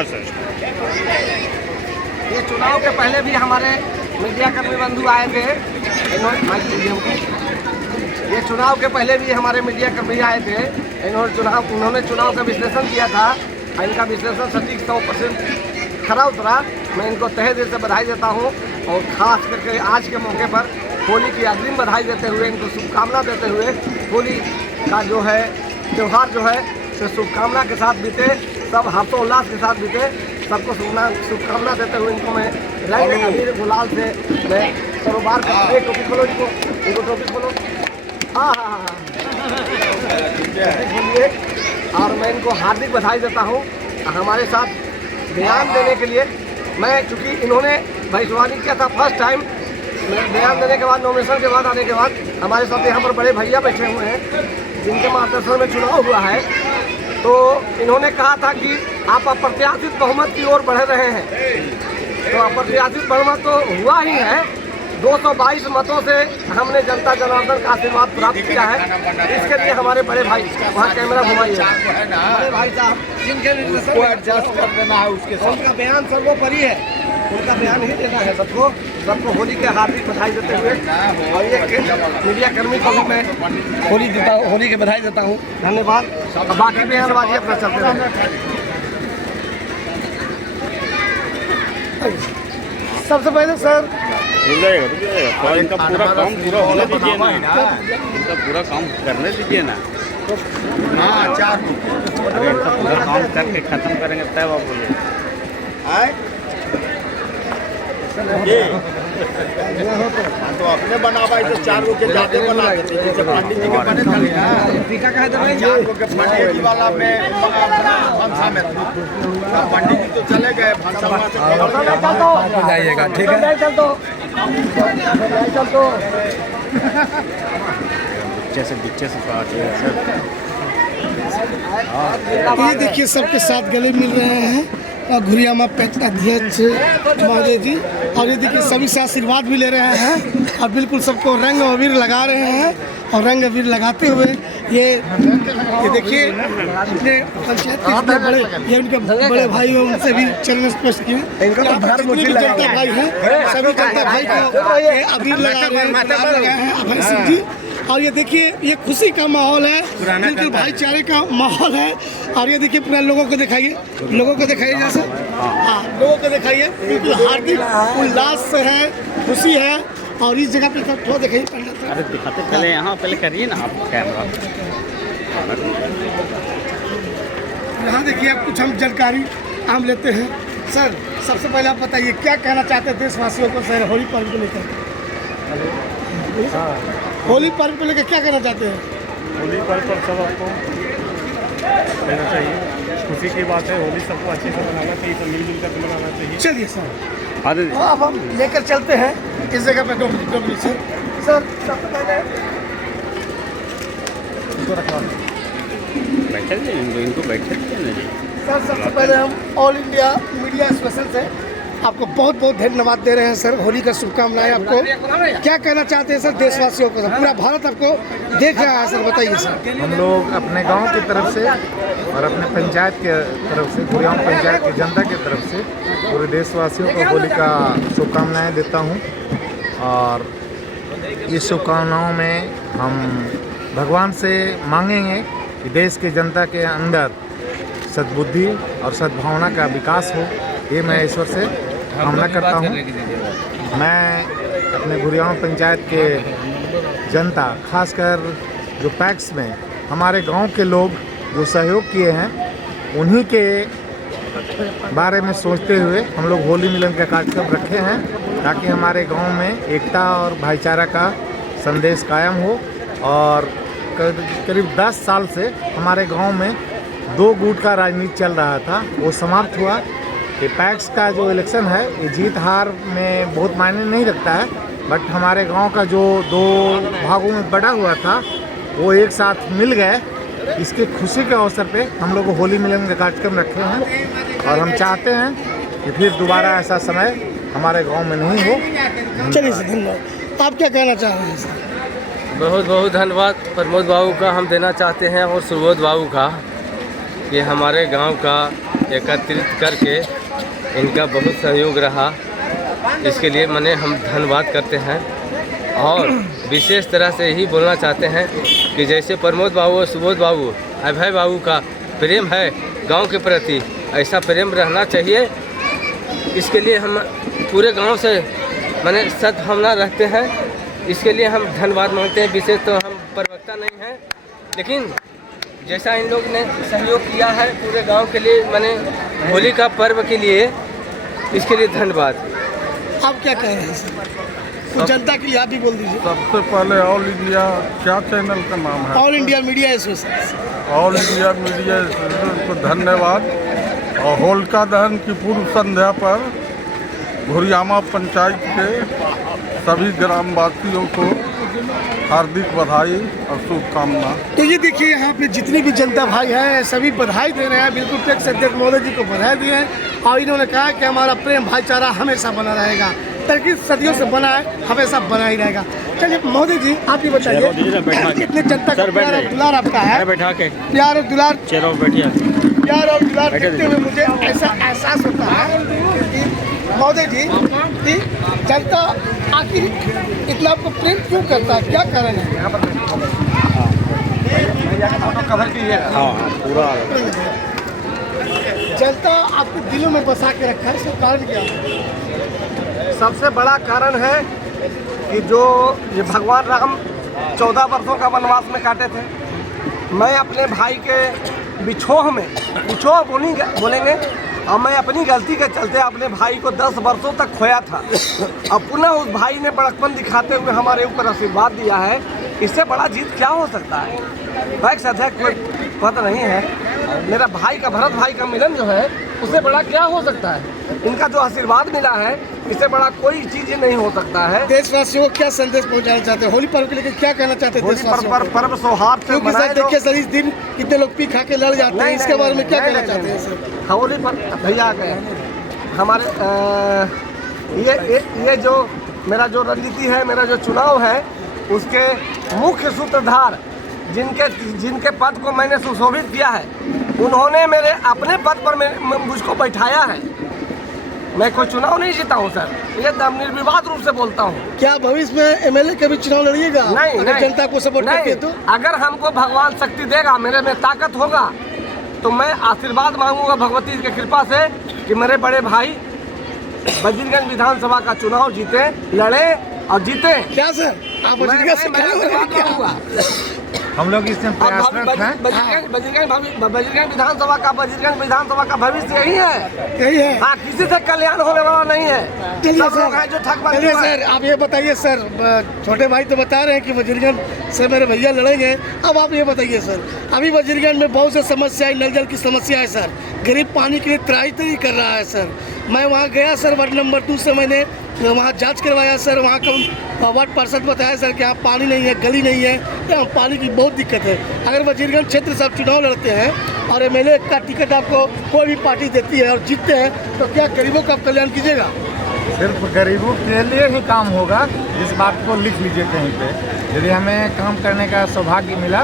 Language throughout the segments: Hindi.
हाँ सर। ये चुनाव के पहले भी हमारे मीडिया कर्मी बंधु आए थे। ये चुनाव के पहले भी हमारे मीडिया कर्मी आए थे। उन्होंने चुनाव का विश्लेषण किया था। इनका विश्लेषण सटीक 100% खरा उतरा। मैं इनको तहे दिल से बधाई देता हूँ और ख़ास करके आज के मौके पर होली की अग्रिम बधाई देते हुए, इनको शुभकामना देते हुए, होली का जो है त्यौहार जो है तो शुभकामना के साथ बीते, सब हर्षोल्लास के साथ बीते। सबको शुभकामना देते हुए इनको मैं रंग अबीर गुलाल से मैं कारोबार का टोपी खोलो, इनको टोपी खोलो। हाँ हाँ हाँ बोलिए। और मैं इनको हार्दिक बधाई देता हूँ हमारे साथ बयान देने के लिए। मैं चूँकि इन्होंने भविष्यवाणी किया था फर्स्ट टाइम, बयान देने के बाद, नॉमिनेशन के बाद आने के बाद हमारे साथ यहाँ पर बड़े भैया बैठे हुए हैं जिनके मार्गदर्शन में चुनाव हुआ है। तो इन्होंने कहा था कि आप अप्रत्याशित बहुमत की ओर बढ़ रहे हैं। तो अप्रत्याशित बहुमत तो हुआ ही है। 222 मतों से हमने जनता जनार्दन का आशीर्वाद प्राप्त किया है। इसके लिए हमारे बड़े भाई वहाँ कैमरा घुमाइए, बड़े भाई साहब जिनके निर्देशन एडजस्ट कर देना है, उसके उनका बयान सर्वोपरि है, उनका बयान ही देना है सबको होली के हार्दिक बधाई देते हुए। और ये मीडिया कर्मी को भी मैं होली की बधाई देता हूँ। धन्यवाद। बाकी बयानबाजी अपना चलते रहे। सबसे पहले सर मिल जाएगा तो इनका पूरा काम पूरा होने दीजिए ना, इनका पूरा काम करने दीजिए ना। हाँ 4 अरे इनका पूरा काम करके ख़त्म करेंगे तब आप बोलिए। तो अपने बनावाई तो 4 गो के जाते बना देते, जैसे पंडित जी के बने थे टीका कहे दे 4 गो के पंडित जी वाला में भंसा में था। पंडित जी तो चले गए भंसा से जाइएगा, ठीक है। चल तो बिच्चे से बात है सर। ये देखिए सबके साथ गले मिल रहे हैं घुरियामा पैक्ट अध्यक्ष महोदय जी। और ये देखिए सभी से आशीर्वाद भी ले रहे हैं और बिल्कुल सबको रंग अबीर लगा रहे हैं। और रंग अबीर लगाते हुए ये देखिए अपने पंचायत के इतने बड़े, ये उनके बड़े भाई हैं, उनसे भी चरण स्पर्श किए। जनता भाई हैं, सभी जनता भाई को अबीर लगा रहे हैं, गुलाब लगाए हैं अभय सिंह जी। और ये देखिए ये खुशी का माहौल है, बिल्कुल भाईचारे का माहौल है। और ये देखिए पूरा लोगों को दिखाइए, जैसे हाँ लोगों को दिखाइए, बिल्कुल हार्दिक उल्लास से है, खुशी है। और इस जगह पे थोड़ा दिखाइए पंडित। अरे दिखाते चले यहाँ पहले करिए ना आप कैमरा। यहाँ देखिए आप कुछ हम जानकारी हम लेते हैं। सर सबसे पहले आप बताइए क्या कहना चाहते हैं देशवासियों को सर होली पर्व को लेकर? होली पर्व को लेकर क्या कहना चाहते हैं? होली पर्व पर सब आपको कहना चाहिए, खुशी की बात है। होली सबको अच्छे से मनाना चाहिए, सब मिलजुल कर मनाना चाहिए। चलिए सर अरे तो अब हम लेकर चलते हैं इस जगह पे डोबली सर। सबसे पहले बैठे थे इनको बैठे थे ना जी। सर सबसे पहले हम ऑल इंडिया मीडिया स्पेशल से आपको बहुत बहुत धन्यवाद दे रहे हैं सर। होली का शुभकामनाएं। आपको क्या कहना चाहते हैं सर देशवासियों को? पूरा भारत आपको देख रहा है सर, बताइए सर। हम लोग अपने गांव की तरफ से और अपने पंचायत के तरफ से, गुरियाम पंचायत की जनता की तरफ से पूरे देशवासियों को होली का शुभकामनाएं देता हूं। और इस शुभकामनाओं में हम भगवान से मांगेंगे कि देश के जनता के अंदर सद्बुद्धि और सद्भावना का विकास हो। ये मैं ईश्वर से कामना करता हूँ। मैं अपने गुरियाम पंचायत के जनता, खासकर जो पैक्स में हमारे गांव के लोग जो सहयोग किए हैं, उन्हीं के बारे में सोचते हुए हम लोग होली मिलन का कार्यक्रम रखे हैं ताकि हमारे गांव में एकता और भाईचारा का संदेश कायम हो। और करीब 10 साल से हमारे गांव में 2 गुट का राजनीति चल रहा था, वो समाप्त हुआ। ये पैक्स का जो इलेक्शन है ये जीत हार में बहुत मायने नहीं रखता है, बट हमारे गांव का जो 2 भागों में बटा हुआ था वो एक साथ मिल गए। इसके खुशी के अवसर पे हम लोग होली मिलन का कार्यक्रम रखे हैं और हम चाहते हैं कि फिर दोबारा ऐसा समय हमारे गांव में नहीं हो। चलिए सर धन्यवाद। आप क्या कहना चाह रहे हैं सर? बहुत बहुत धन्यवाद प्रमोद बाबू का हम देना चाहते हैं और सुबोध बाबू का। ये हमारे गांव का एकत्रित करके इनका बहुत सहयोग रहा, इसके लिए मैंने हम धन्यवाद करते हैं। और विशेष तरह से यही बोलना चाहते हैं कि जैसे प्रमोद बाबू और सुबोध बाबू, अभय बाबू का प्रेम है गांव के प्रति, ऐसा प्रेम रहना चाहिए। इसके लिए हम पूरे गांव से मैंने सद्भावना रखते हैं, इसके लिए हम धन्यवाद मांगते हैं। विशेष तो हम प्रवक्ता नहीं हैं, लेकिन जैसा इन लोग ने सहयोग किया है पूरे गांव के लिए, मैंने होली का पर्व के लिए, इसके लिए धन्यवाद। आप क्या कह रहे हैं सर? कुछ जनता के लिए आप भी बोल दीजिए। सबसे पहले ऑल इंडिया, क्या चैनल का नाम है? All India media association. All India media association को धन्यवाद। और होलिका दहन की पूर्व संध्या पर घुरियामा पंचायत के सभी ग्रामवासियों को हार्दिक बधाई और शुभकामना। तो ये देखिए यहाँ पे जितनी भी जनता भाई हैं सभी बधाई दे रहे हैं, बिल्कुल टैक्स अध्यक्ष महोदय जी को बधाई दिए हैं। और इन्होंने कहा कि हमारा प्रेम भाईचारा हमेशा बना रहेगा, तरक्की सदियों से बना है, हमेशा बना ही रहेगा। चलिए महोदय जी आप ये बताइए, कितने जनता का प्यार और दुलार आपका है? बैठा के प्यार और दुलार, चलो बैठिए। प्यार और दुलार देखते हुए मुझे ऐसा एहसास होता है कि महोदय जी कि जनता आखिर इतना आपको प्रेम क्यों करता है, क्या कारण है? यहाँ पर कवर कीजिएगा। हाँ पूरा जनता आपके दिलों में बसा के रखा है, इसका कारण क्या है? सबसे बड़ा कारण है कि जो ये भगवान राम 14 वर्षों का वनवास में काटे थे, मैं अपने भाई के बिछोह बोलेंगे, और मैं अपनी गलती के चलते अपने भाई को 10 वर्षों तक खोया था। अब पुनः उस भाई ने बड़कपन दिखाते हुए हमारे ऊपर आशीर्वाद दिया है, इससे बड़ा जीत क्या हो सकता है? वैक्स अध्यक्ष कोई पता नहीं है, मेरा भाई का, भरत भाई का मिलन जो है उससे बड़ा क्या हो सकता है? इनका जो आशीर्वाद मिला है, इससे बड़ा कोई चीज नहीं हो सकता है। देशवासियों को क्या संदेश पहुंचाना चाहते हैं? होली पर्व के लिए क्या कहना चाहते हैं देशवासियों को? पर्व सौहार्द से क्योंकि सर देखिए सर, इस दिन कितने लोग पी खा के लड़ जाते हैं, इसके बारे में क्या कहना चाहते हैं सर? होली पर भैया आ गए हमारे ये जो मेरा जो रणनीति है, मेरा जो चुनाव है, उसके मुख्य सूत्रधार जिनके पद को मैंने सुशोभित किया है, उन्होंने मेरे अपने पद पर मुझको बैठाया है। मैं कोई चुनाव नहीं जीता हूँ सर, ये निर्विवाद रूप से बोलता हूँ। क्या भविष्य में एमएलए का भी चुनाव लड़िएगा? नहीं, जनता को सपोर्ट करते तो? अगर हमको भगवान शक्ति देगा, मेरे में ताकत होगा, तो मैं आशीर्वाद मांगूंगा भगवती की कृपा से कि मेरे बड़े भाई वजीरगंज विधानसभा का चुनाव जीते, लड़े और जीते। क्या सर आप वजीरगंज से हम लोग इसमें प्रयासरत हैं। वजीरगंज विधानसभा का भविष्य यही है। हाँ, किसी से कल्याण होने वाला नहीं है। चलिए सब लोग हैं जो ठगबंदी चलिए सर, आप ये बताइए सर, छोटे भाई तो बता रहे हैं कि वजीरगंज से मेरे भैया लड़ेंगे। अब आप ये बताइए सर, अभी वजीरगंज में बहुत से समस्या है, नल जल की समस्या है सर, गरीब पानी के लिए त्राही कर रहा है सर। मैं वहाँ गया सर, वार्ड नंबर 2 से मैंने वहाँ जांच करवाया सर, वहाँ का वार्ड पार्षद बताया सर कि यहाँ पानी नहीं है, गली नहीं है, यहाँ पानी की बहुत दिक्कत है। अगर वजीरगंज क्षेत्र से आप चुनाव लड़ते हैं और एमएलए का टिकट आपको कोई भी पार्टी देती है और जीतते हैं, तो क्या गरीबों का कल्याण कीजिएगा? सिर्फ गरीबों के लिए ही काम होगा, इस बात को लिख लीजिए कहीं पे। यदि हमें काम करने का सौभाग्य मिला,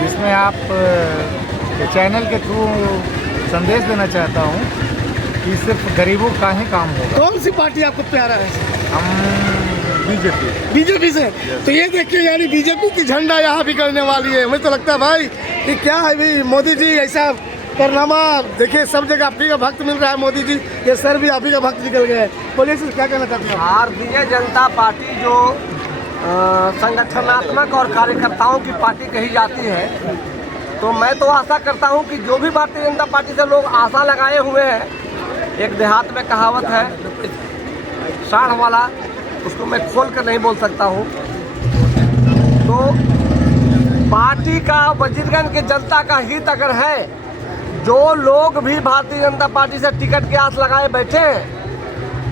इसमें आप चैनल के थ्रू संदेश देना चाहता हूँ कि सिर्फ गरीबों का ही काम होगा। कौन सी पार्टी आपको प्यारा है? हम बीजेपी से। तो ये देखिए, यानी बीजेपी की झंडा यहाँ भी करने वाली है। मुझे तो लगता है भाई कि क्या है भाई, मोदी जी ऐसा कारनामा, देखिए सब जगह आप ही का भक्त मिल रहा है मोदी जी, ये सर भी आप ही का भक्त निकल गए। बोलिए सर, क्या कहना चाहते हैं? भारतीय जनता पार्टी जो संगठनात्मक और कार्यकर्ताओं की पार्टी कही जाती है, तो मैं तो आशा करता हूं कि जो भी भारतीय जनता पार्टी से लोग आशा लगाए हुए हैं, एक देहात में कहावत है साढ़ वाला, उसको मैं खोल कर नहीं बोल सकता हूं। तो पार्टी का, वजीरगंज की जनता का हित अगर है, जो लोग भी भारतीय जनता पार्टी से टिकट की आस लगाए बैठे हैं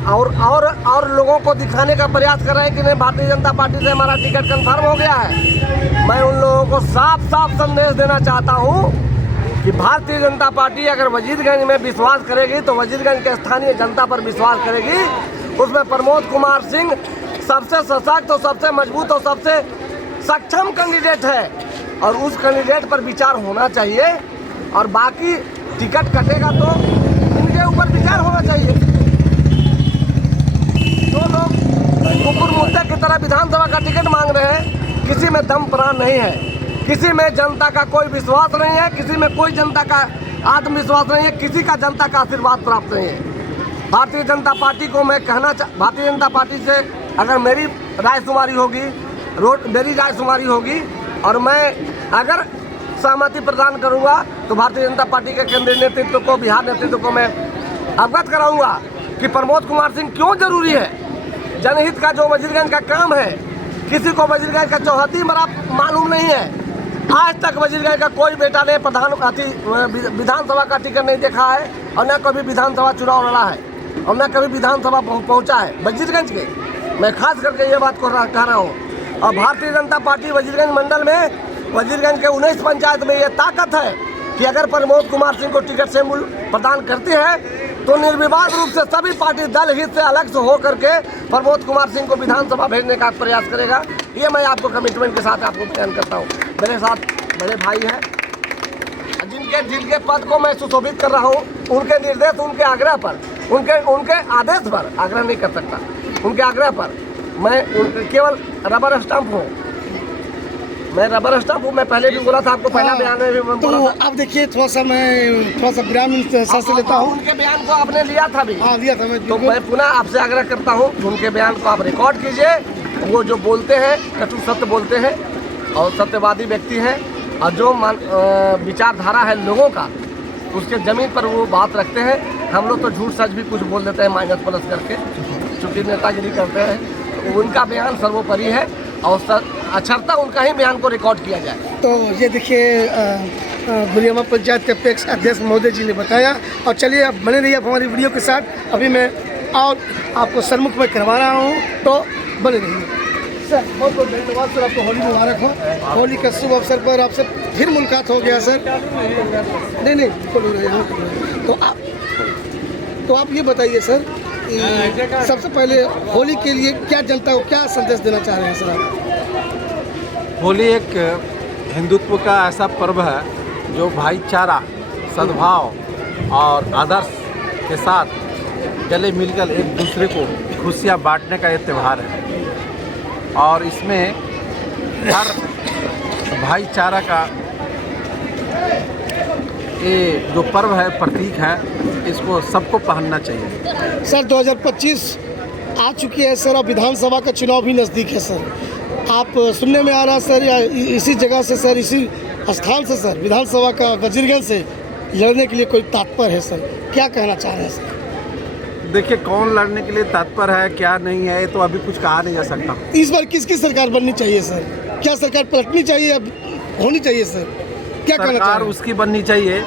और लोगों को दिखाने का प्रयास कर रहे हैं कि नहीं भारतीय जनता पार्टी से हमारा टिकट कंफर्म हो गया है, मैं उन लोगों को साफ साफ संदेश देना चाहता हूं कि भारतीय जनता पार्टी अगर वजीरगंज में विश्वास करेगी तो वजीरगंज के स्थानीय जनता पर विश्वास करेगी। उसमें प्रमोद कुमार सिंह सबसे सशक्त और सबसे मजबूत और सबसे सक्षम कैंडिडेट है, और उस कैंडिडेट पर विचार होना चाहिए। और बाकी टिकट कटेगा तो इनके ऊपर विचार होना चाहिए। जो लोग कुकुर मुद्दे की तरह विधानसभा का टिकट मांग रहे हैं, किसी में दम प्राण नहीं है, किसी में जनता का कोई विश्वास नहीं है, किसी में कोई जनता का आत्मविश्वास नहीं है, किसी का जनता का आशीर्वाद प्राप्त नहीं है। भारतीय जनता पार्टी को मैं भारतीय जनता पार्टी से अगर मेरी रायशुमारी होगी, मेरी रायशुमारी होगी और मैं अगर सहमति प्रदान करूंगा तो भारतीय जनता पार्टी के केंद्रीय नेतृत्व को, बिहार नेतृत्व को मैं अवगत कराऊंगा कि प्रमोद कुमार सिंह क्यों जरूरी है। जनहित का जो वजीरगंज का काम है, किसी को वजीरगंज का चौहद्दी मालूम नहीं है। आज तक वजीरगंज का कोई बेटा ने विधानसभा का टिकट नहीं देखा है और न कभी विधानसभा चुनाव लड़ा है और न कभी विधानसभा पहुंचा है वजीरगंज के। मैं खास करके ये बात को कह रहा हूँ। और भारतीय जनता पार्टी वजीरगंज मंडल में, वजीरगंज के 19 पंचायत में ये ताकत है कि अगर प्रमोद कुमार सिंह को टिकट से प्रदान करती है तो निर्विवाद रूप से सभी पार्टी दल हित से अलग से हो करके प्रमोद कुमार सिंह को विधानसभा भेजने का प्रयास करेगा। ये मैं आपको कमिटमेंट के साथ आपको बयान करता हूँ। मेरे साथ बड़े भाई हैं जिनके पद को मैं सुशोभित कर रहा हूँ, उनके निर्देश, उनके आग्रह पर, उनके आदेश पर, आग्रह नहीं कर सकता, उनके आग्रह पर मैं केवल रबर स्टंप हूँ। मैं रबर स्टंप हूँ। मैं पहले भी बोला था आपको, पहला बयान में भी मैं बोला था। अब देखिए थोड़ा सा ग्रामीण से लेता हूँ। उनके बयान को आपने लिया था भी? हाँ लिया था मैं। तो मैं पुनः आपसे आग्रह करता हूँ, उनके बयान को आप रिकॉर्ड कीजिए। वो जो बोलते हैं कटु सत्य बोलते हैं और सत्यवादी व्यक्ति हैं और जो विचारधारा है लोगों का, उसके ज़मीन पर वो बात रखते हैं। हम लोग तो झूठ सच भी कुछ बोल देते हैं माइनस प्लस करके, चूँकि नेतागिरी करते हैं। तो उनका बयान सर्वोपरि है और अक्षरता उनका ही बयान को रिकॉर्ड किया जाए। तो ये देखिए गुरियामा पंचायत के अपेक्ष अध्यक्ष महोदय जी ने बताया। और चलिए अब बने रहिए हमारी वीडियो के साथ। अभी मैं और आपको सम्मुख में करवा रहा हूँ, तो बने रहिए। सर बहुत बहुत धन्यवाद सर, आपको होली मुबारक हो। होली के शुभ अवसर पर आपसे फिर मुलाकात हो गया सर। नहीं खोल रहे हैं। तो आप ये बताइए सर, सबसे पहले होली के लिए क्या जनता को क्या संदेश देना चाह रहे हैं सर आप? होली एक हिंदुत्व का ऐसा पर्व है जो भाईचारा, सद्भाव और आदर्श के साथ गले मिलकर एक दूसरे को खुशियाँ बांटने का ये त्यौहार है। और इसमें हर भाईचारा का ये जो पर्व है, प्रतीक है, इसको सबको पहनना चाहिए। सर 2025 आ चुकी है सर और विधानसभा का चुनाव भी नज़दीक है सर। आप सुनने में आ रहा है सर, या इसी जगह से सर, इसी स्थान से सर विधानसभा का वजीरगंज से लड़ने के लिए कोई तात्पर है सर, क्या कहना चाह रहे हैं सर? देखिए कौन लड़ने के लिए तत्पर है क्या नहीं है, ये तो अभी कुछ कहा नहीं जा सकता। इस बार किसकी सरकार बननी चाहिए सर? क्या सरकार पलटनी चाहिए, अब होनी चाहिए सर? क्या कहना चाह सरकार रहे हैं? उसकी बननी चाहिए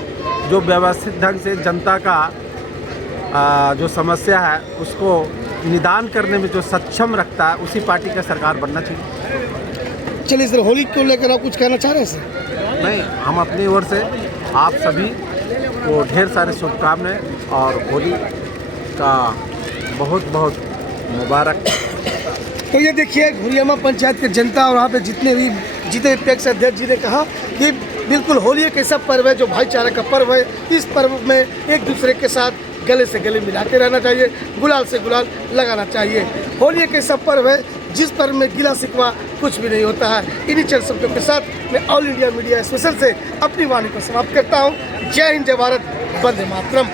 जो व्यवस्थित ढंग से जनता का जो समस्या है उसको निदान करने में जो सक्षम रखता है, उसी पार्टी का सरकार बनना चाहिए। चलिए सर, होली को लेकर आप कुछ कहना चाह रहे हैं सर? नहीं, हम अपनी ओर से आप सभी को ढेर सारे शुभकामनाएं और होली का बहुत बहुत मुबारक। तो ये देखिए गुरियामा पंचायत के जनता और वहाँ पे जितने अध्यक्ष जी ने कहा कि बिल्कुल होली एक ऐसा पर्व है जो भाईचारा का पर्व है। इस पर्व में एक दूसरे के साथ गले से गले मिलाते रहना चाहिए, गुलाल से गुलाल लगाना चाहिए। होली एक ऐसा पर्व है जिस पर्व में गिला शिकवा कुछ भी नहीं होता है। इन्हीं चंद शब्दों के साथ मैं ऑल इंडिया मीडिया स्पेशल से अपनी वाणी को समाप्त करता हूँ। जय हिंद, जय भारत, वंदे मातरम।